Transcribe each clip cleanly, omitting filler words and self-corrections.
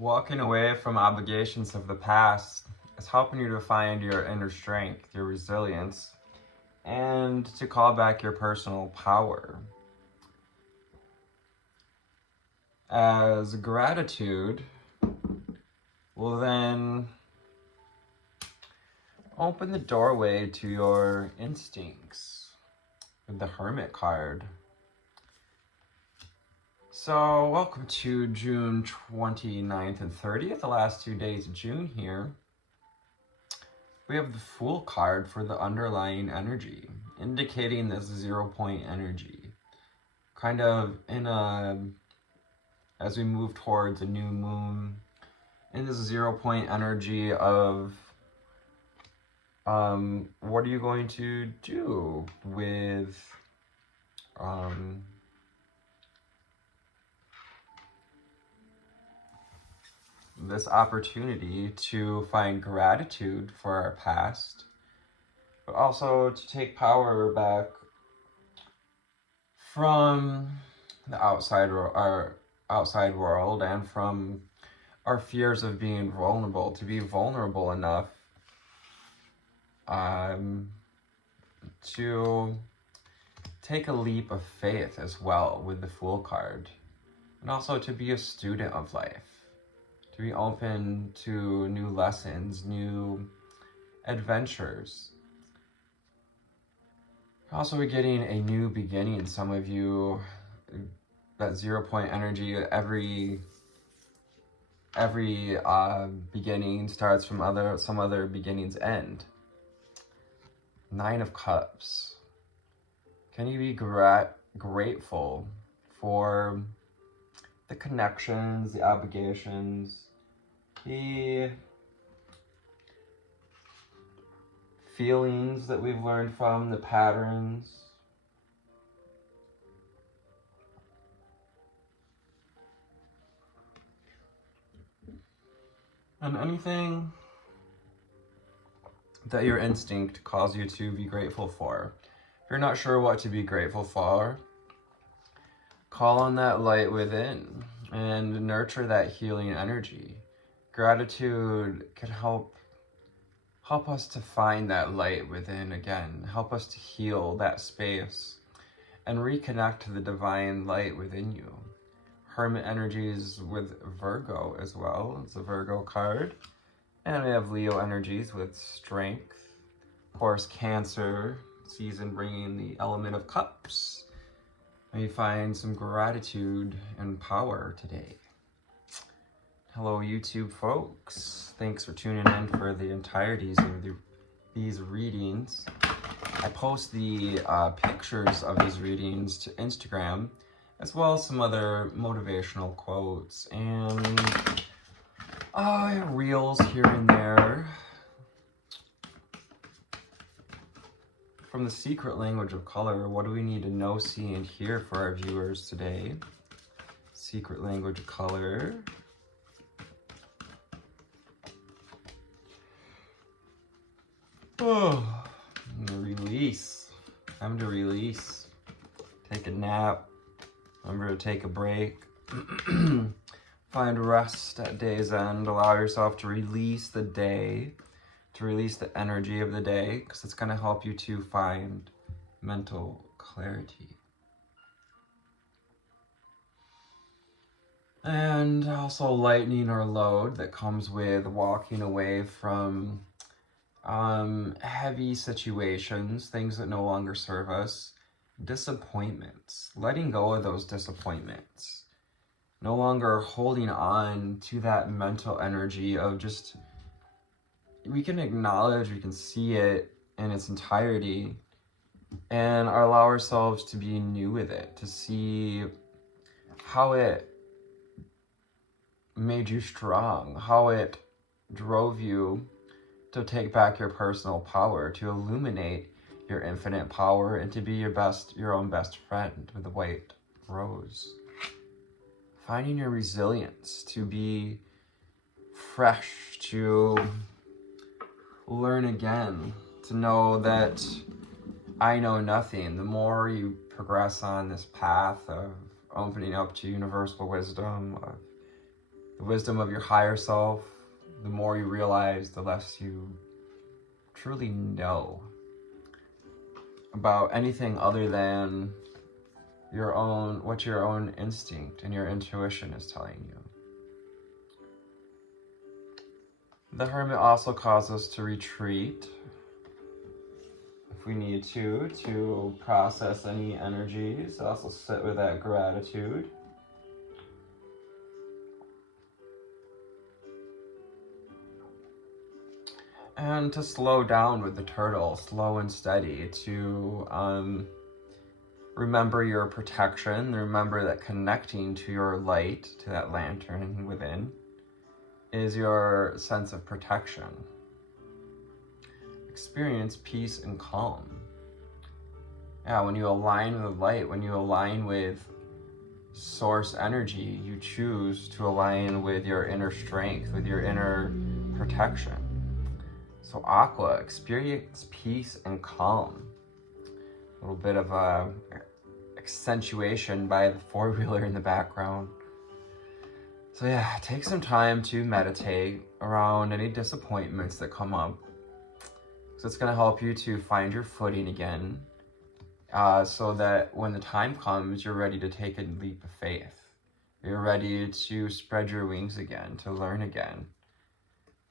Walking away from obligations of the past is helping you to find your inner strength, your resilience, and to call back your personal power. As gratitude will then open the doorway to your instincts with the Hermit card. So, welcome to June 29th and 30th, the last 2 days of June here. We have the Fool card for the underlying energy, indicating this 0 point energy. Kind of as we move towards a new moon, in this 0 point energy of what are you going to do with this opportunity to find gratitude for our past, but also to take power back from the our outside world and from our fears of being vulnerable, to be vulnerable enough to take a leap of faith as well with the Fool card, and also to be a student of life, to be open to new lessons, new adventures. Also, we're getting a new beginning. Some of you, that 0 point energy, every beginning starts from some other beginning's end. 9 of Cups. Can you be grateful for the connections, the obligations, the feelings that we've learned from, the patterns? And anything that your instinct calls you to be grateful for. If you're not sure what to be grateful for, call on that light within and nurture that healing energy. Gratitude can help us to find that light within again, help us to heal that space and reconnect to the divine light within you. Hermit energies with Virgo as well. It's a Virgo card. And we have Leo energies with strength. Of course, Cancer season bringing the element of cups. May you find some gratitude and power today. Hello, YouTube folks. Thanks for tuning in for the entireties of these readings. I post the pictures of these readings to Instagram, as well as some other motivational quotes and reels here and there. From the secret language of color, what do we need to know, see, and hear for our viewers today? Secret language of color. Oh, release. Time to release. Take a nap. Remember to take a break. Find rest at day's end. Allow yourself to release the day, to release the energy of the day, because it's going to help you to find mental clarity. And also lightening our load that comes with walking away from heavy situations, things that no longer serve us, disappointments, letting go of those disappointments. No longer holding on to that mental energy of just, we can acknowledge, we can see it in its entirety and allow ourselves to be new with it, to see how it made you strong, how it drove you to take back your personal power, to illuminate your infinite power, and to be your own best friend with the white rose. Finding your resilience, to be fresh, to learn again, to know that I know nothing. The more you progress on this path of opening up to universal wisdom, of the wisdom of your higher self, the more you realize, the less you truly know about anything other than your own, what your own instinct and your intuition is telling you. The Hermit also calls us to retreat if we need to process any energies. Also sit with that gratitude. And to slow down with the Turtle, slow and steady, to remember your protection, remember that connecting to your light, to that lantern within, is your sense of protection. Experience peace and calm. Yeah, when you align with light, when you align with source energy, you choose to align with your inner strength, with your inner protection. So Aqua, experience peace and calm. A little bit of a accentuation by the four-wheeler in the background. So yeah, take some time to meditate around any disappointments that come up. So it's going to help you to find your footing again, so that when the time comes, you're ready to take a leap of faith. You're ready to spread your wings again, to learn again.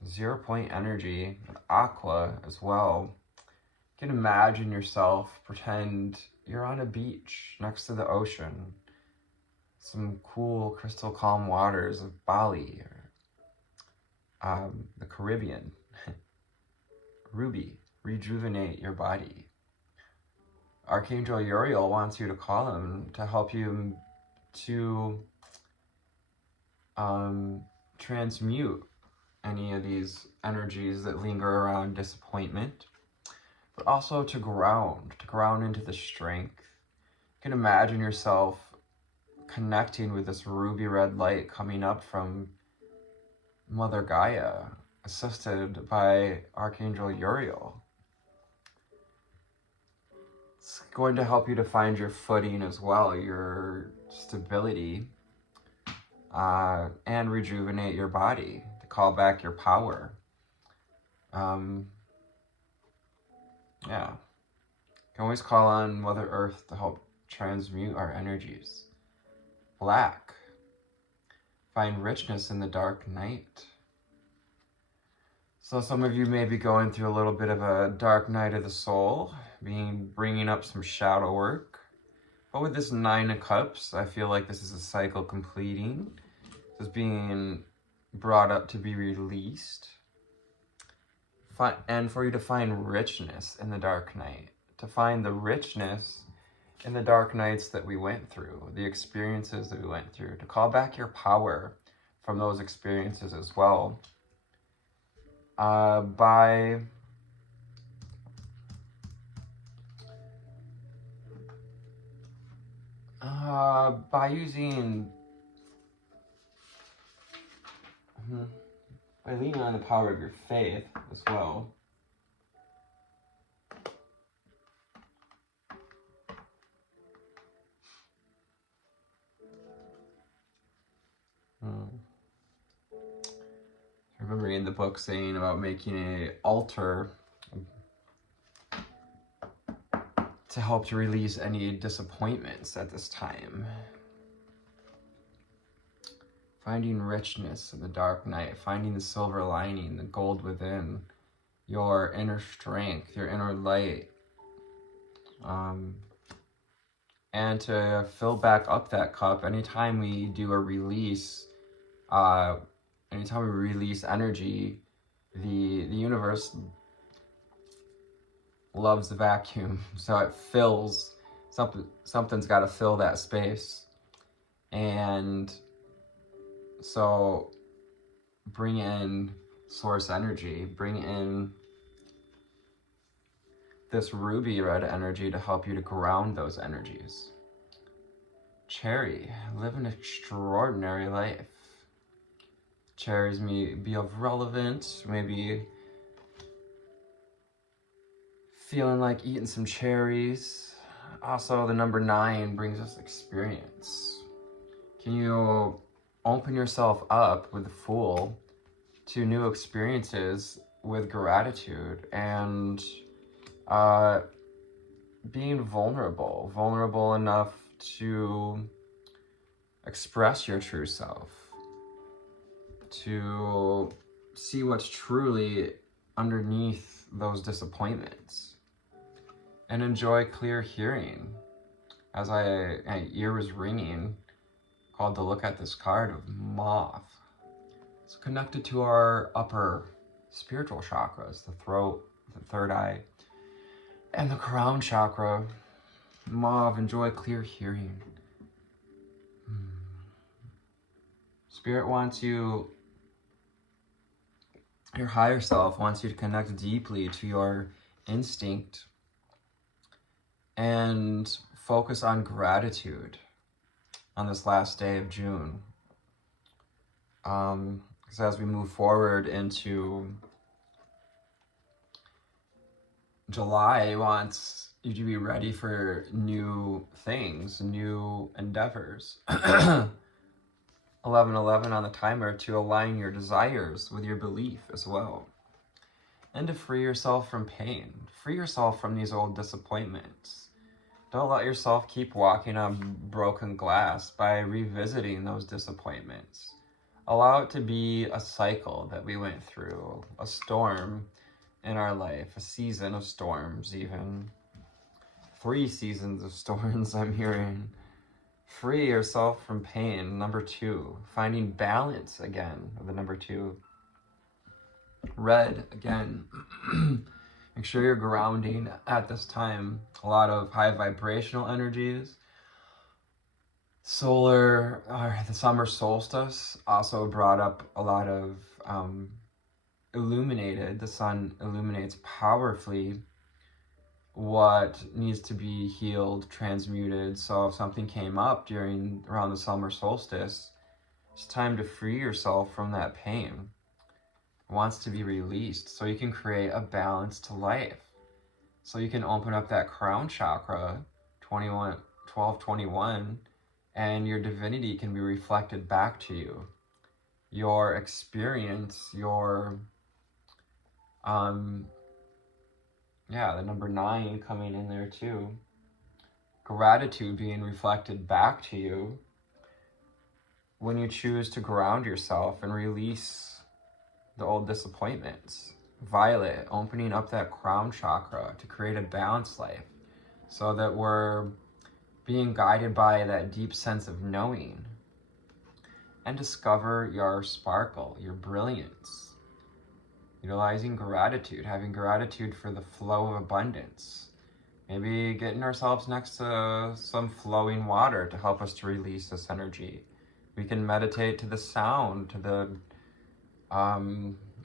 0 point energy, Aqua as well. You can imagine yourself, pretend you're on a beach next to the ocean. Some cool crystal calm waters of Bali or the Caribbean. Ruby, rejuvenate your body. Archangel Uriel wants you to call him to help you to transmute any of these energies that linger around disappointment, but also to ground into the strength. You can imagine yourself connecting with this ruby red light coming up from Mother Gaia, assisted by Archangel Uriel. It's going to help you to find your footing as well, your stability, and rejuvenate your body, to call back your power. Yeah. You can always call on Mother Earth to help transmute our energies. Black. Find richness in the dark night. So some of you may be going through a little bit of a dark night of the soul, bringing up some shadow work. But with this 9 of Cups, I feel like this is a cycle completing. It's being brought up to be released. And for you to find richness in the dark night. To find the richness in the dark nights that we went through, the experiences that we went through, to call back your power from those experiences as well, by leaning on the power of your faith as well. I remember reading the book saying about making an altar to help to release any disappointments at this time. Finding richness in the dark night, finding the silver lining, the gold within, your inner strength, your inner light, and to fill back up that cup. Anytime we do a release, anytime we release energy, the universe loves the vacuum, so it fills, something's got to fill that space. And so bring in source energy, bring in this ruby red energy to help you to ground those energies. Cherry, live an extraordinary life. Cherries may be of relevance, maybe feeling like eating some cherries. Also, the number 9 brings us experience. Can you open yourself up with the Fool to new experiences with gratitude and being vulnerable enough to express your true self, to see what's truly underneath those disappointments, and enjoy clear hearing. As my ear was ringing, called to look at this card of Moth. It's connected to our upper spiritual chakras, the throat, the third eye, and the crown chakra. Mauve, enjoy clear hearing. Spirit wants you, your higher self wants you to connect deeply to your instinct and focus on gratitude on this last day of June. Because as we move forward into July, wants you to be ready for new things, new endeavors. 11:11 on the timer to align your desires with your belief as well. And to free yourself from pain. Free yourself from these old disappointments. Don't let yourself keep walking on broken glass by revisiting those disappointments. Allow it to be a cycle that we went through, a storm in our life, a season of storms even. 3 seasons of storms I'm hearing. Free yourself from pain. Number 2, finding balance again, the number 2. Red again. Make sure you're grounding at this time. A lot of high vibrational energies. Solar, or the summer solstice also brought up a lot of illuminated. The sun illuminates powerfully what needs to be healed, transmuted. So if something came up around the summer solstice, it's time to free yourself from that pain. It wants to be released so you can create a balanced life. So you can open up that crown chakra, 1221, and your divinity can be reflected back to you. Your experience, your the number 9 coming in there too. Gratitude being reflected back to you when you choose to ground yourself and release the old disappointments. Violet, opening up that crown chakra to create a balanced life so that we're being guided by that deep sense of knowing. And discover your sparkle, your brilliance. Utilizing gratitude, having gratitude for the flow of abundance. Maybe getting ourselves next to some flowing water to help us to release this energy. We can meditate to the sound, to the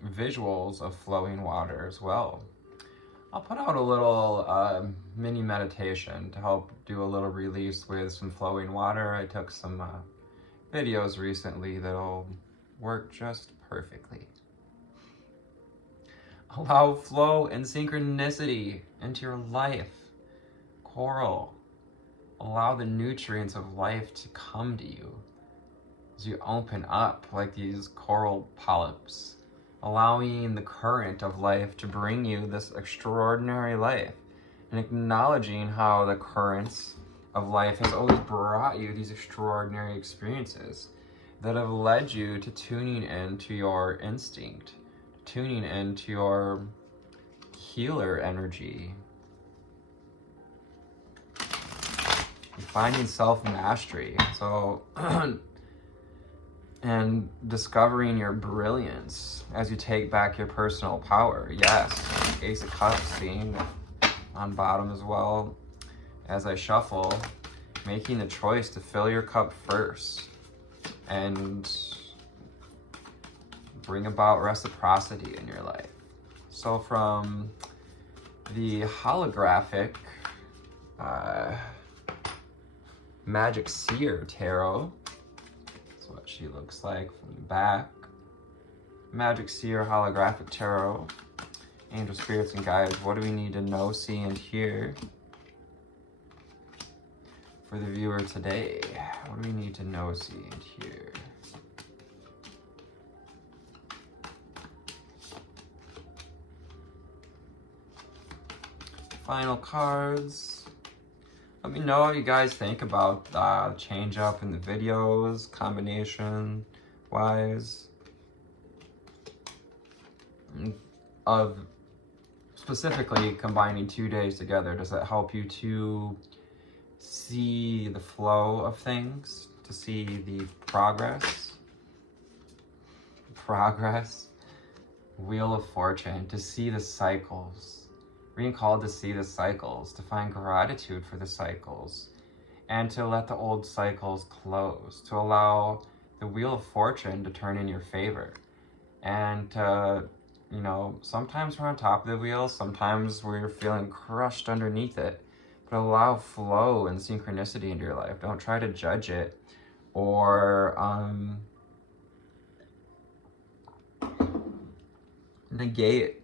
visuals of flowing water as well. I'll put out a little mini meditation to help do a little release with some flowing water. I took some videos recently that'll work just perfectly. Allow flow and synchronicity into your life. Coral, allow the nutrients of life to come to you as you open up like these coral polyps, allowing the current of life to bring you this extraordinary life, and acknowledging how the currents of life has always brought you these extraordinary experiences that have led you to tuning into your instinct, tuning into your healer energy, finding self-mastery. So and discovering your brilliance as you take back your personal power. Yes, Ace of Cups being on bottom as well. As I shuffle, making the choice to fill your cup first and bring about reciprocity in your life. So from the holographic Magic Seer Tarot, that's what she looks like from the back. Magic Seer Holographic Tarot. Angel Spirits and Guides, what do we need to know, see, and hear for the viewer today? What do we need to know, see, and hear? final cards. Let me know what you guys think about the change up in the videos, combination wise, of specifically combining 2 days together. Does that help you to see the flow of things, to see the progress? Wheel of Fortune, to see the cycles. Being called to see the cycles, to find gratitude for the cycles, and to let the old cycles close, to allow the Wheel of Fortune to turn in your favor. And you know, sometimes we're on top of the wheel, sometimes we're feeling crushed underneath it, but allow flow and synchronicity into your life. Don't try to judge it or negate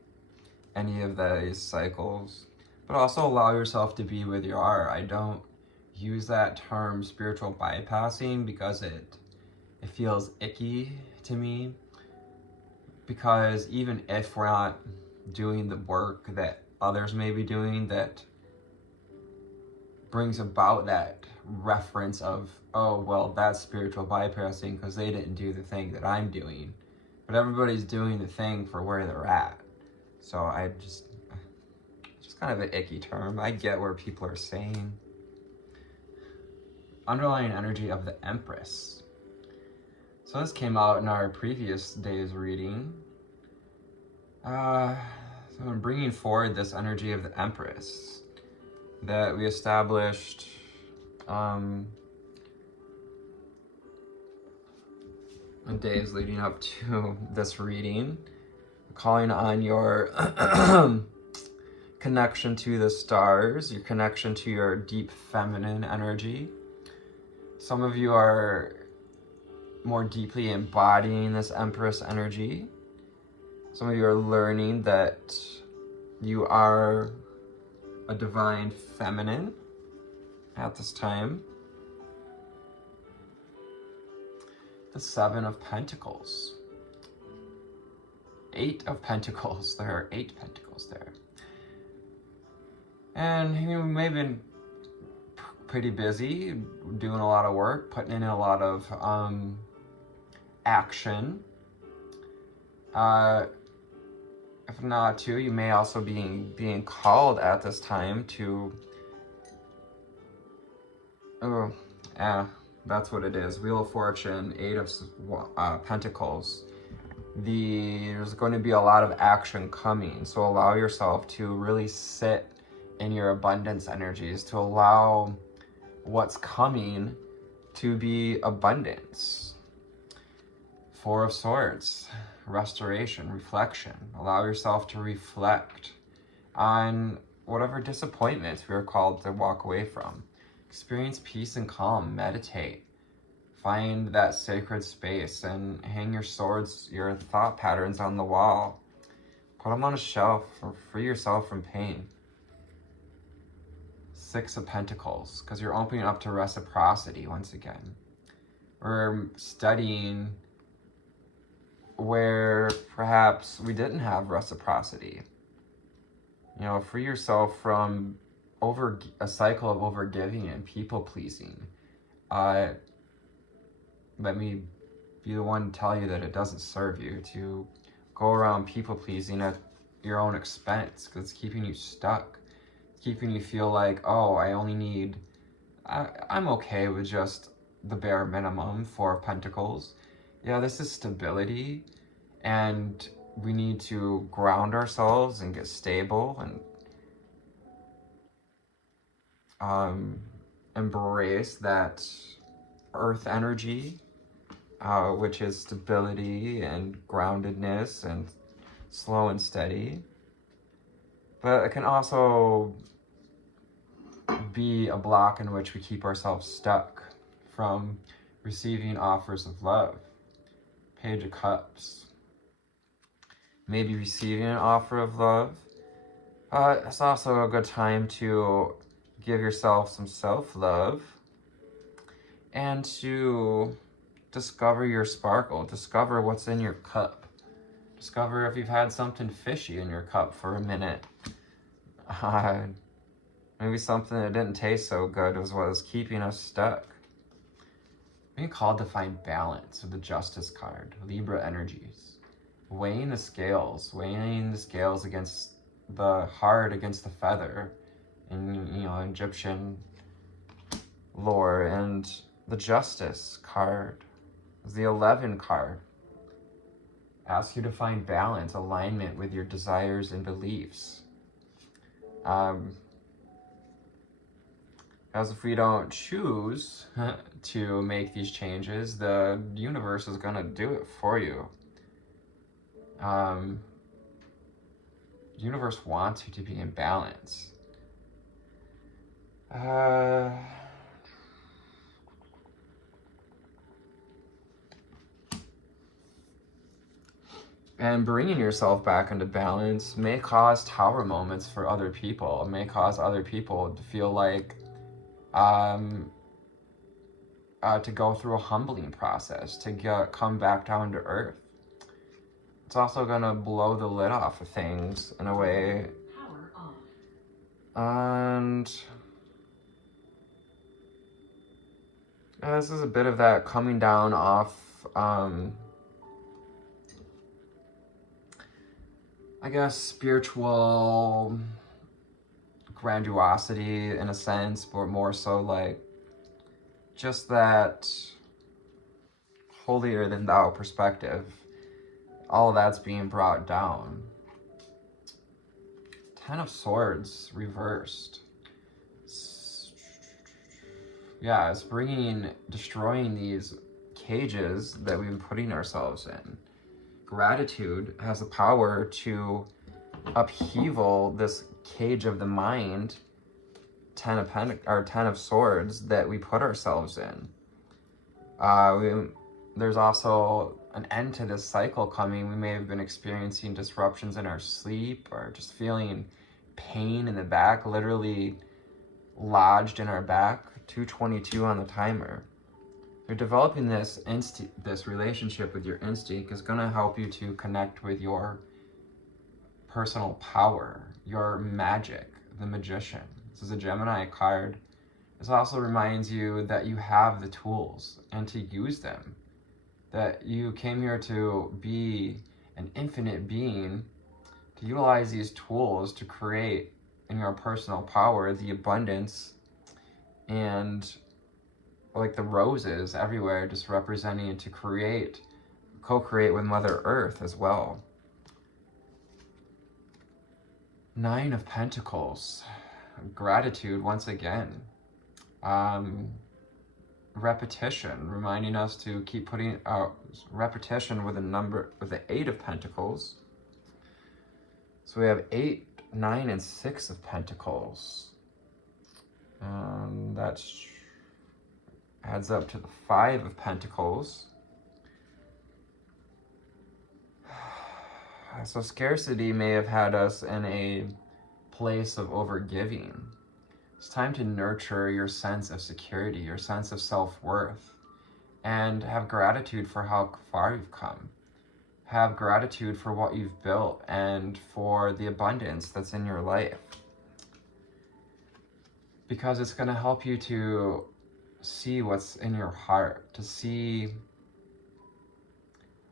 any of these cycles, but also allow yourself to be with you are. I don't use that term spiritual bypassing because it feels icky to me, because even if we're not doing the work that others may be doing that brings about that reference of, oh, well, that's spiritual bypassing because they didn't do the thing that I'm doing. But everybody's doing the thing for where they're at. So it's just kind of an icky term. I get where people are saying. Underlying energy of the Empress. So this came out in our previous day's reading. So I'm bringing forward this energy of the Empress that we established in days leading up to this reading, calling on your connection to the stars, your connection to your deep feminine energy. Some of you are more deeply embodying this Empress energy. Some of you are learning that you are a divine feminine at this time. The Seven of Pentacles. 8 of Pentacles. There are 8 Pentacles there. And you may have been pretty busy, doing a lot of work, putting in a lot of action. If not too, you may also be being called at this time to, that's what it is. Wheel of Fortune, 8 of Pentacles. There's going to be a lot of action coming, so allow yourself to really sit in your abundance energies, to allow what's coming to be abundance. 4 of Swords, restoration, reflection. Allow yourself to reflect on whatever disappointments we are called to walk away from. Experience peace and calm, meditate. Find that sacred space and hang your swords, your thought patterns on the wall. Put them on a shelf or free yourself from pain. 6 of Pentacles, because you're opening up to reciprocity once again. We're studying where perhaps we didn't have reciprocity. You know, free yourself from a cycle of overgiving and people pleasing. Let me be the one to tell you that it doesn't serve you to go around people pleasing at your own expense, because it's keeping you stuck. It's keeping you feel like, oh, I'm okay with just the bare minimum. 4 of Pentacles. Yeah, this is stability, and we need to ground ourselves and get stable and embrace that earth energy, which is stability and groundedness and slow and steady. But it can also be a block in which we keep ourselves stuck from receiving offers of love. Page of Cups. Maybe receiving an offer of love. It's also a good time to give yourself some self-love and to discover your sparkle. Discover what's in your cup. Discover if you've had something fishy in your cup for a minute. Maybe something that didn't taste so good was what was keeping us stuck. Being called to find balance with the Justice card, Libra energies. Weighing the scales against the heart against the feather in, Egyptian lore. And the Justice card is the 11 card. Asks you to find balance, alignment with your desires and beliefs. As if we don't choose to make these changes, the universe is going to do it for you. The universe wants you to be in balance. And bringing yourself back into balance may cause tower moments for other people. It may cause other people to feel like to go through a humbling process, to come back down to earth. It's also going to blow the lid off of things in a way. Power off. And this is a bit of that coming down off, I guess, spiritual grandiosity in a sense, but more so like just that holier than thou perspective. All of that's being brought down. 10 of Swords reversed. Yeah, it's destroying these cages that we've been putting ourselves in. Gratitude has the power to upheaval this cage of the mind, 10 of Swords, that we put ourselves in. There's also an end to this cycle coming. We may have been experiencing disruptions in our sleep or just feeling pain in the back, literally lodged in our back. 222 on the timer. You're developing this relationship with your instinct is going to help you to connect with your personal power, your magic, the Magician. This is a Gemini card. This also reminds you that you have the tools and to use them. That you came here to be an infinite being, to utilize these tools to create in your personal power the abundance and like the roses everywhere, just representing to co-create with Mother Earth as well. 9 of Pentacles. Gratitude once again. Repetition, reminding us to keep putting repetition with the 8 of Pentacles. So we have 8, 9, and 6 of Pentacles. That adds up to the 5 of Pentacles. So scarcity may have had us in a place of overgiving. It's time to nurture your sense of security, your sense of self-worth, and have gratitude for how far you've come. Have gratitude for what you've built and for the abundance that's in your life. Because it's going to help you to see what's in your heart, to see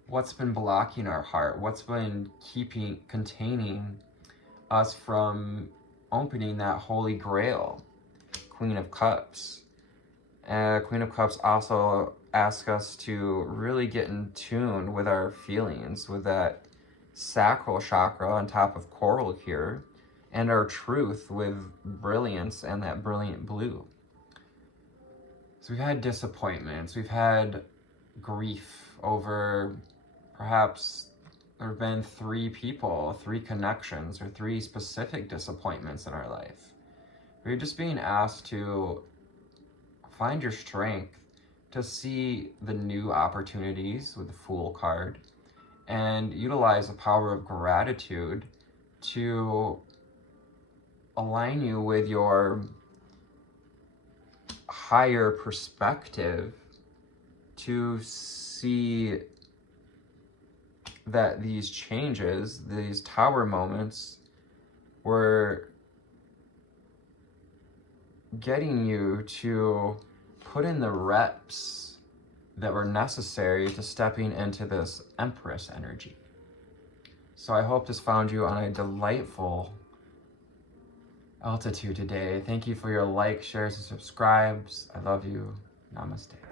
what's been blocking our heart, what's been containing us from opening that holy grail, Queen of Cups. Queen of Cups also asks us to really get in tune with our feelings, with that sacral chakra on top of coral here, and our truth with brilliance and that brilliant blue. So we've had disappointments, we've had grief over perhaps there have been 3 people, 3 connections, or 3 specific disappointments in our life. We're just being asked to find your strength to see the new opportunities with the Fool card and utilize the power of gratitude to align you with your higher perspective to see that these changes, these tower moments, were getting you to put in the reps that were necessary to stepping into this Empress energy. So I hope this found you on a delightful altitude today. Thank you for your likes, shares, and subscribes. I love you. Namaste.